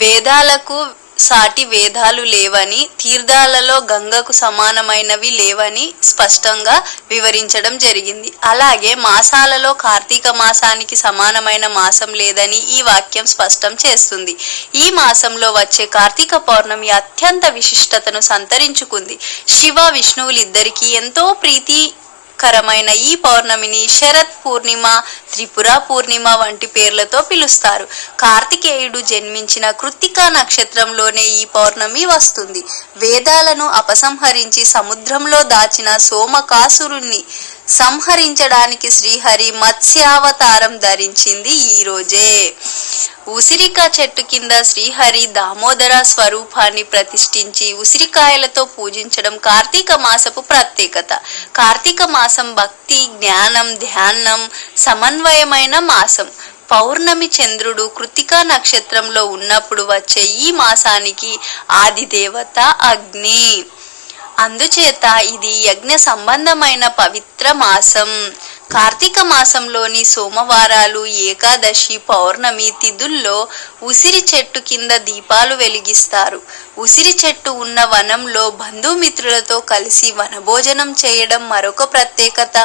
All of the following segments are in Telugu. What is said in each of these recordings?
వేదాలకు సాటి వేదాలు లేవని, తీర్థాలలో గంగకు సమానమైనవి లేవని స్పష్టంగా వివరించడం జరిగింది. అలాగే మాసాలలో కార్తీక మాసానికి సమానమైన మాసం లేదని ఈ వాక్యం స్పష్టం చేస్తుంది. ఈ మాసంలో వచ్చే కార్తీక పౌర్ణమి అత్యంత విశిష్టతను సంతరించుకుంది. శివ విష్ణువులిద్దరికీ ఎంతో ప్రీతికరమైన ఈ పౌర్ణమిని శరత్ పూర్ణిమ, త్రిపుర పూర్ణిమ వంటి పేర్లతో పిలుస్తారు. కార్తికేయుడు జన్మించిన కృత్తికా నక్షత్రంలోనే ఈ పౌర్ణమి వస్తుంది. వేదాలను అపసంహరించి సముద్రంలో దాచిన సోమకాసురుణ్ణి సంహరించడానికి శ్రీహరి మత్స్యావతారం ధరించింది ఈ రోజే. ఉసిరిక చెట్టు కింద శ్రీహరి దామోదర స్వరూపాన్ని ప్రతిష్ఠించి ఉసిరికాయలతో పూజించడం కార్తీక మాసపు ప్రత్యేకత. కార్తీక మాసం భక్తి, జ్ఞానం, ధ్యానం సమన్వయమైన మాసం. పౌర్ణమి చంద్రుడు కృత్తికా నక్షత్రంలో ఉన్నప్పుడు వచ్చే ఈ మాసానికి ఆదిదేవత అగ్ని. అందుచేత ఇది యజ్ఞ సంబంధమైన పవిత్ర మాసం. కార్తీక మాసంలోని సోమవారాలు, ఏకాదశి, పౌర్ణమి తిథుల్లో ఉసిరి చెట్టు కింద దీపాలు వెలిగిస్తారు. ఉసిరి చెట్టు ఉన్న వనంలో బంధుమిత్రులతో కలిసి వనభోజనం చేయడం మరొక ప్రత్యేకత.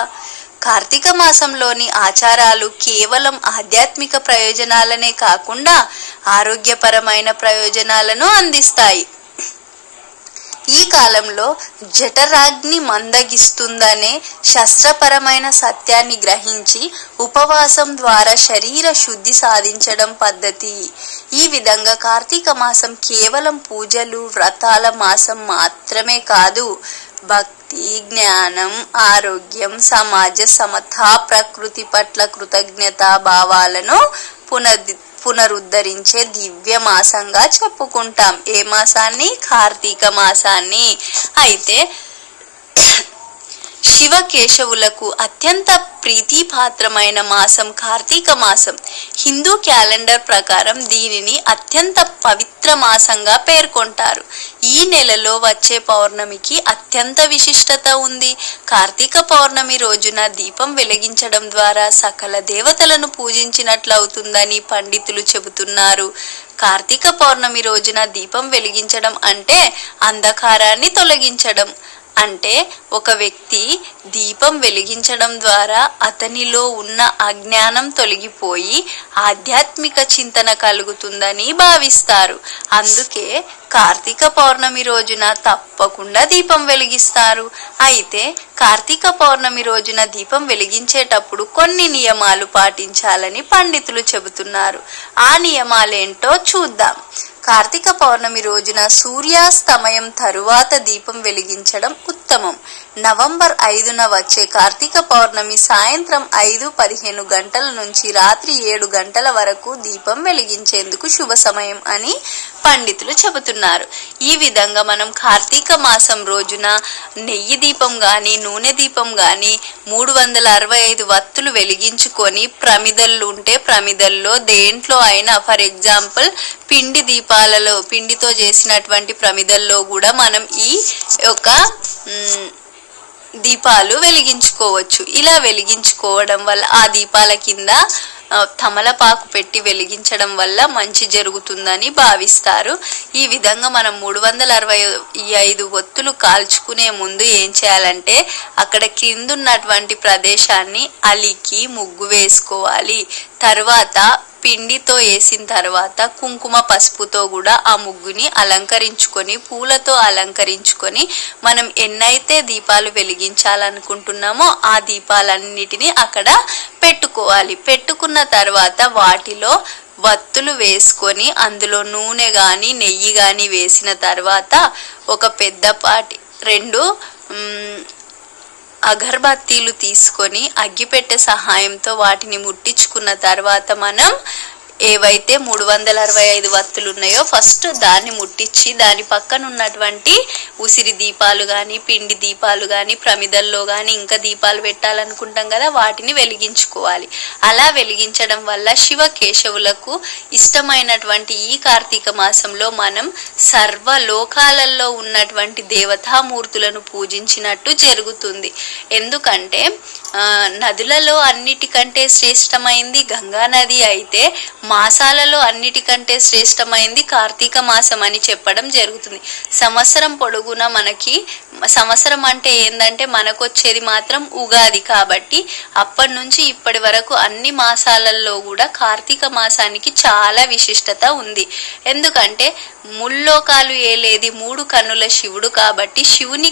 కార్తీక మాసంలోని ఆచారాలు కేవలం ఆధ్యాత్మిక ప్రయోజనాలనే కాకుండా ఆరోగ్యపరమైన ప్రయోజనాలను అందిస్తాయి. ఈ కాలంలో జఠరాగ్ని మందగిస్తుందనే శాస్త్రపరమైన సత్యాన్ని గ్రహించి ఉపవాసం ద్వారా శరీర శుద్ధి సాధించడం పద్ధతి. ఈ విధంగా కార్తీక మాసం కేవలం పూజలు, వ్రతాల మాసం మాత్రమే కాదు, భక్తి, జ్ఞానం, ఆరోగ్యం, సమాజ సమత, ప్రకృతి పట్ల కృతజ్ఞతా భావాలను పునరుద్ధరించే దివ్య మాసంగా చెప్పుకుంటాం. ఏ మాసాన్ని? కార్తీక మాసాన్ని. అయితే శివకేశవులకు అత్యంత ప్రీతిపాత్రమైన మాసం కార్తీక మాసం. హిందూ క్యాలెండర్ ప్రకారం దీనిని అత్యంత పవిత్ర మాసంగా పేర్కొంటారు. ఈ నెలలో వచ్చే పౌర్ణమికి అత్యంత విశిష్టత ఉంది. కార్తీక పౌర్ణమి రోజున దీపం వెలిగించడం ద్వారా సకల దేవతలను పూజించినట్లవుతుందని పండితులు చెబుతున్నారు. కార్తీక పౌర్ణమి రోజున దీపం వెలిగించడం అంటే అంధకారాన్ని తొలగించడం. అంటే ఒక వ్యక్తి దీపం వెలిగించడం ద్వారా అతనిలో ఉన్న అజ్ఞానం తొలగిపోయి ఆధ్యాత్మిక చింతన కలుగుతుందని భావిస్తారు. అందుకే కార్తీక పౌర్ణమి రోజున తప్పకుండా దీపం వెలిగిస్తారు. అయితే కార్తీక పౌర్ణమి రోజున దీపం వెలిగించేటప్పుడు కొన్ని నియమాలు పాటించాలని పండితులు చెబుతున్నారు. ఆ నియమాలేంటో చూద్దాం. కార్తీక పౌర్ణమి రోజున సూర్యాస్తమయం తరువాత దీపం వెలిగించడం ఉత్తమం. నవంబర్ 5న వచ్చే కార్తీక పౌర్ణమి సాయంత్రం 5:15 గంటల నుంచి రాత్రి 7 గంటల వరకు దీపం వెలిగించేందుకు శుభ సమయం అని పండితులు చెబుతున్నారు. ఈ విధంగా మనం కార్తీక మాసం రోజున నెయ్యి దీపం కానీ, నూనె దీపం కానీ 365 వత్తులు వెలిగించుకొని ప్రమిదలు ఉంటే ప్రమిదల్లో దేంట్లో అయినా, ఫర్ ఎగ్జాంపుల్ పిండితో చేసినటువంటి ప్రమిదల్లో కూడా మనం ఈ యొక్క దీపాలు వెలిగించుకోవచ్చు. ఇలా వెలిగించుకోవడం వల్ల ఆ దీపాల కింద తమలపాకు పెట్టి వెలిగించడం వల్ల మంచి జరుగుతుందని భావిస్తారు. ఈ విధంగా మనం 365 ఒత్తులు కాల్చుకునే ముందు ఏం చేయాలంటే అక్కడ కిందున్నటువంటి ప్రదేశాన్ని అలికి ముగ్గు వేసుకోవాలి. తర్వాత పిండితో వేసిన తర్వాత కుంకుమ పసుపుతో కూడా ఆ ముగ్గుని అలంకరించుకొని, పూలతో అలంకరించుకొని మనం ఎన్నైతే దీపాలు వెలిగించాలనుకుంటున్నామో ఆ దీపాలన్నిటినీ అక్కడ పెట్టుకోవాలి. పెట్టుకున్న తర్వాత వాటిలో వత్తులు వేసుకొని అందులో నూనె కానీ నెయ్యి కానీ వేసిన తర్వాత ఒక పెద్దపాటి 2 అగరబత్తీలు తీసుకొని అగ్గిపెట్టె సహాయంతో వాటిని ముట్టించుకున్న తర్వాత మనం ఏవైతే 365 వత్తులు ఉన్నాయో ఫస్ట్ దాన్ని ముట్టించి దాని పక్కన ఉన్నటువంటి ఉసిరి దీపాలు కానీ, పిండి దీపాలు కానీ, ప్రమిదల్లో కానీ ఇంకా దీపాలు పెట్టాలనుకుంటాం కదా, వాటిని వెలిగించుకోవాలి. అలా వెలిగించడం వల్ల శివకేశవులకు ఇష్టమైనటువంటి ఈ కార్తీక మాసంలో మనం సర్వలోకాలలో ఉన్నటువంటి దేవతామూర్తులను పూజించినట్టు జరుగుతుంది. ఎందుకంటే నదులలో అన్నిటికంటే శ్రేష్టమైంది గంగా నది అయితే మాసాలలో అన్నిటికంటే శ్రేష్టమైంది కార్తీక మాసం అని చెప్పడం జరుగుతుంది. సంవత్సరం పొడుగునా మనకి సంవత్సరం అంటే ఏంటంటే మనకు వచ్చేది మాత్రం ఉగాది. కాబట్టి అప్పటి నుంచి ఇప్పటి వరకు అన్ని మాసాలలో కూడా కార్తీక మాసానికి చాలా విశిష్టత ఉంది. ఎందుకంటే ముల్లోకాలు ఏలేది మూడు కన్నుల శివుడు కాబట్టి శివునికి